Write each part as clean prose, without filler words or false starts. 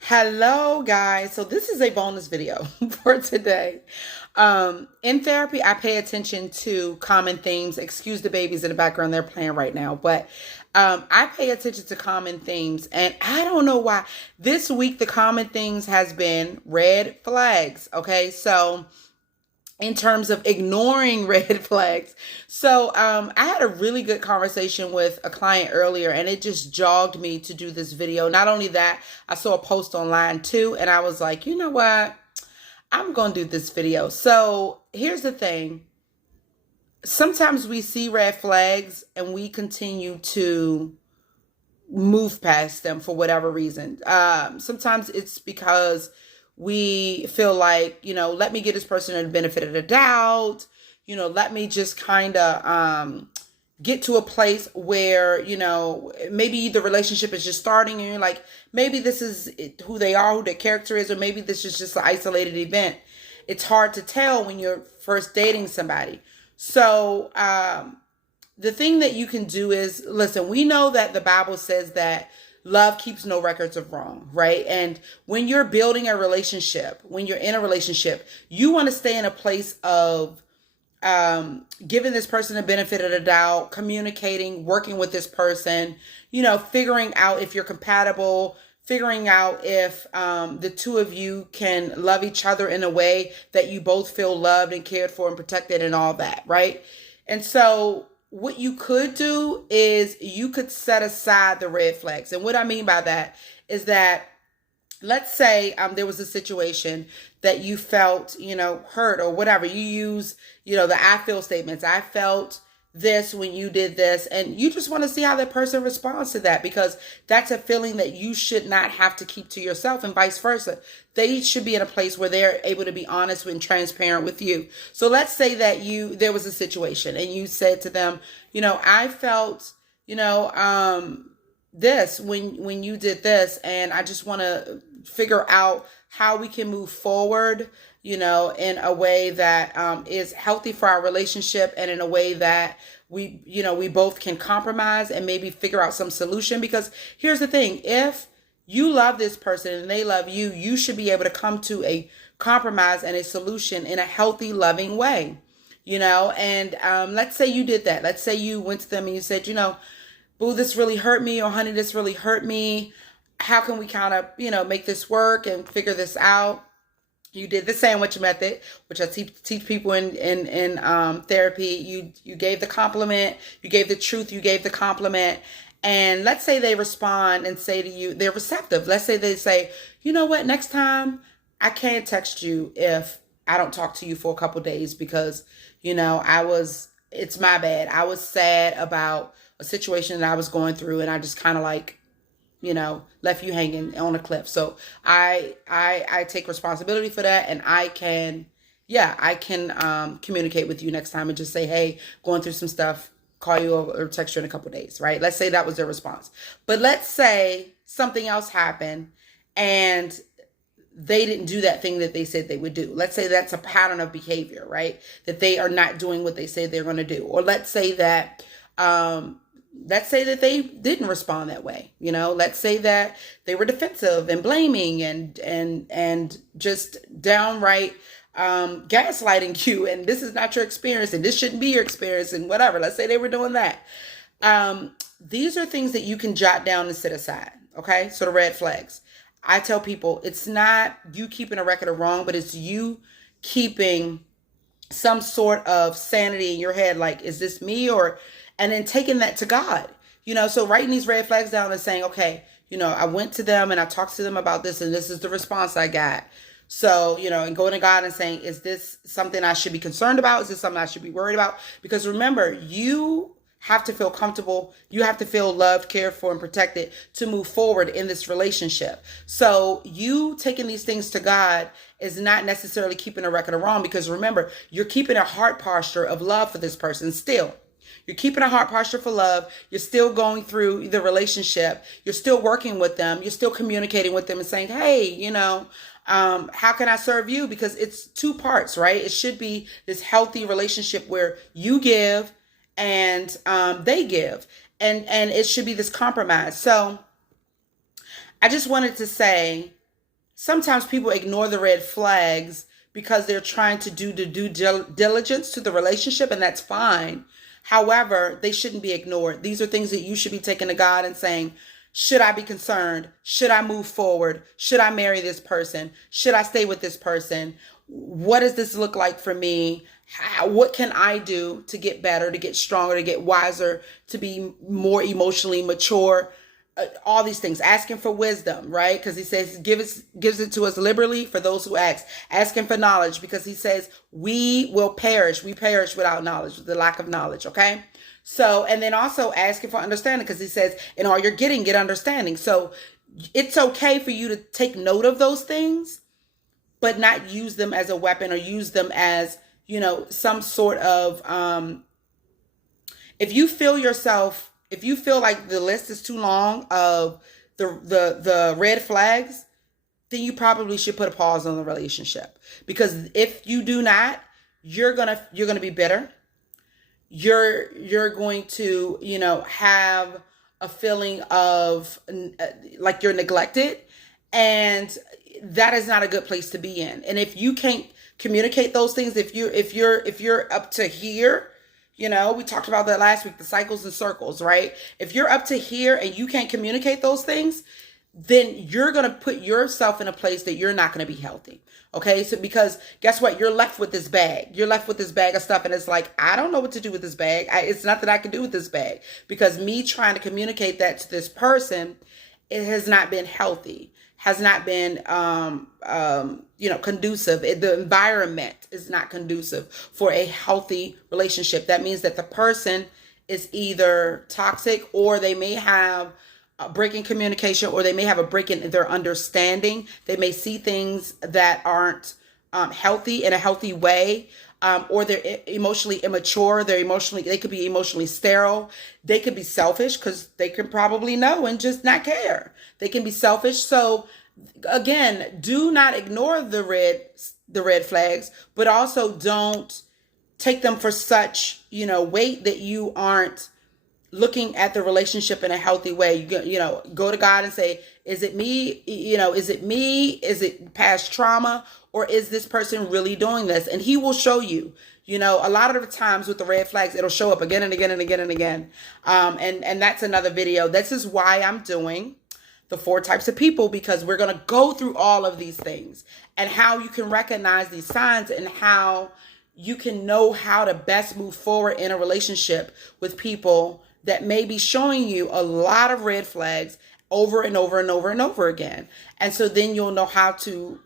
Hello, guys. So this is a bonus video for today. In therapy, I pay attention to common themes. Excuse the babies in the background; they're playing right now. But I pay attention to common themes, and I don't know why. This week, the common themes has been red flags. Okay, so in terms of ignoring red flags. So I had a really good conversation with a client earlier, and it just jogged me to do this video. Not only that, I saw a post online too, and I was like, you know what? I'm going to do this video. So here's the thing. Sometimes we see red flags and we continue to move past them for whatever reason. Sometimes it's because we feel like, let me get this person the benefit of the doubt. Let me just kind of get to a place where, maybe the relationship is just starting and you're like, maybe this is who they are, who their character is, or maybe this is just an isolated event. It's hard to tell when you're first dating somebody. So, the thing that you can do is listen, we know that the Bible says that love keeps no records of wrong, right? And when you're building a relationship, when you're in a relationship, you want to stay in a place of giving this person the benefit of the doubt, communicating, working with this person, figuring out if you're compatible, figuring out if the two of you can love each other in a way that you both feel loved and cared for and protected and all that, right? And so what you could do is you could set aside the red flags. And what I mean by that is that, let's say there was a situation that you felt, hurt or whatever. You use, the I feel statements. I felt this when you did this, and you just want to see how that person responds to that, because that's a feeling that you should not have to keep to yourself, and vice versa. They should be in a place where they're able to be honest and transparent with you. So let's say that there was a situation and you said to them, I felt, this when you did this, and I just want to figure out how we can move forward, in a way that is healthy for our relationship, and in a way that we both can compromise and maybe figure out some solution. Because here's the thing, if you love this person and they love you, you should be able to come to a compromise and a solution in a healthy, loving way, and let's say you did that. Let's say you went to them and you said, boo, this really hurt me, or honey, this really hurt me. How can we kind of, make this work and figure this out? You did the sandwich method, which I teach people in therapy. You gave the compliment, you gave the truth, you gave the compliment. And let's say they respond and say to you, they're receptive. Let's say they say, you know what, next time I can't text you if I don't talk to you for a couple days, because, it's my bad. I was sad about a situation that I was going through, and I just kind of like, left you hanging on a cliff. So I take responsibility for that, and I can communicate with you next time and just say, hey, going through some stuff, call you or text you in a couple days, right? Let's say that was their response. But let's say something else happened and they didn't do that thing that they said they would do. Let's say that's a pattern of behavior, right? That they are not doing what they say they're going to do. Or let's say that they didn't respond that way. Let's say that they were defensive and blaming and just downright gaslighting you, and this is not your experience, and this shouldn't be your experience, and whatever. Let's say they were doing that. These are things that you can jot down and set aside. Okay, so the red flags. I tell people it's not you keeping a record of wrong, but it's you keeping some sort of sanity in your head. Like, is this me? And then taking that to God, so writing these red flags down and saying, okay, I went to them and I talked to them about this, and this is the response I got. So, and going to God and saying, is this something I should be concerned about? Is this something I should be worried about? Because remember, you have to feel comfortable. You have to feel loved, cared for, and protected to move forward in this relationship. So you taking these things to God is not necessarily keeping a record of wrong, because remember, you're keeping a heart posture of love for this person still. You're keeping a heart posture for love. You're still going through the relationship. You're still working with them. You're still communicating with them and saying, hey, how can I serve you? Because it's two parts, right? It should be this healthy relationship where you give and they give, and it should be this compromise. So I just wanted to say, sometimes people ignore the red flags because they're trying to do the due diligence to the relationship, and that's fine. However, they shouldn't be ignored. These are things that you should be taking to God and saying, should I be concerned? Should I move forward? Should I marry this person? Should I stay with this person? What does this look like for me? What can I do to get better, to get stronger, to get wiser, to be more emotionally mature? All these things, asking for wisdom, right? Because he says gives it to us liberally for those who ask. Asking for knowledge, because he says we perish without knowledge, with the lack of knowledge. Okay. So, and then also asking for understanding, because he says in all you're getting, get understanding. So it's okay for you to take note of those things, but not use them as a weapon, or use them as, some sort of, if you feel like the list is too long of the red flags, then you probably should put a pause on the relationship. Because if you do not, you're gonna be bitter. You're going to, have a feeling of like you're neglected, and that is not a good place to be in. And if you can't communicate those things, if you're up to here, we talked about that last week, the cycles and circles, right? If you're up to here and you can't communicate those things, then you're going to put yourself in a place that you're not going to be healthy. Okay. So, because guess what? You're left with this bag. You're left with this bag of stuff. And it's like, I don't know what to do with this bag. It's nothing I can do with this bag, because me trying to communicate that to this person, it has not been healthy, has not been, conducive. The environment is not conducive for a healthy relationship. That means that the person is either toxic, or they may have a break in communication, or they may have a break in their understanding. They may see things that aren't healthy in a healthy way. Or they're emotionally immature. They could be emotionally sterile. They could be selfish, because they can probably know and just not care. They can be selfish. So again, do not ignore the red flags, but also don't take them for such, weight that you aren't looking at the relationship in a healthy way. Go to God and say, is it me? Is it me? Is it past trauma? Or is this person really doing this? And he will show you. A lot of the times with the red flags, it'll show up again and again and again and again. And that's another video. This is why I'm doing the 4 types of people, because we're going to go through all of these things and how you can recognize these signs, and how you can know how to best move forward in a relationship with people that may be showing you a lot of red flags over and over and over and over again. And so then you'll know how to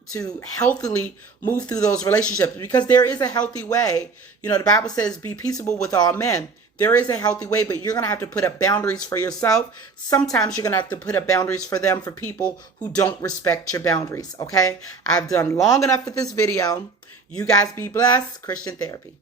healthily move through those relationships, because there is a healthy way. The Bible says, be peaceable with all men. There is a healthy way, but you're going to have to put up boundaries for yourself. Sometimes you're going to have to put up boundaries for them, for people who don't respect your boundaries. Okay. I've done long enough with this video. You guys be blessed. Christian Therapy.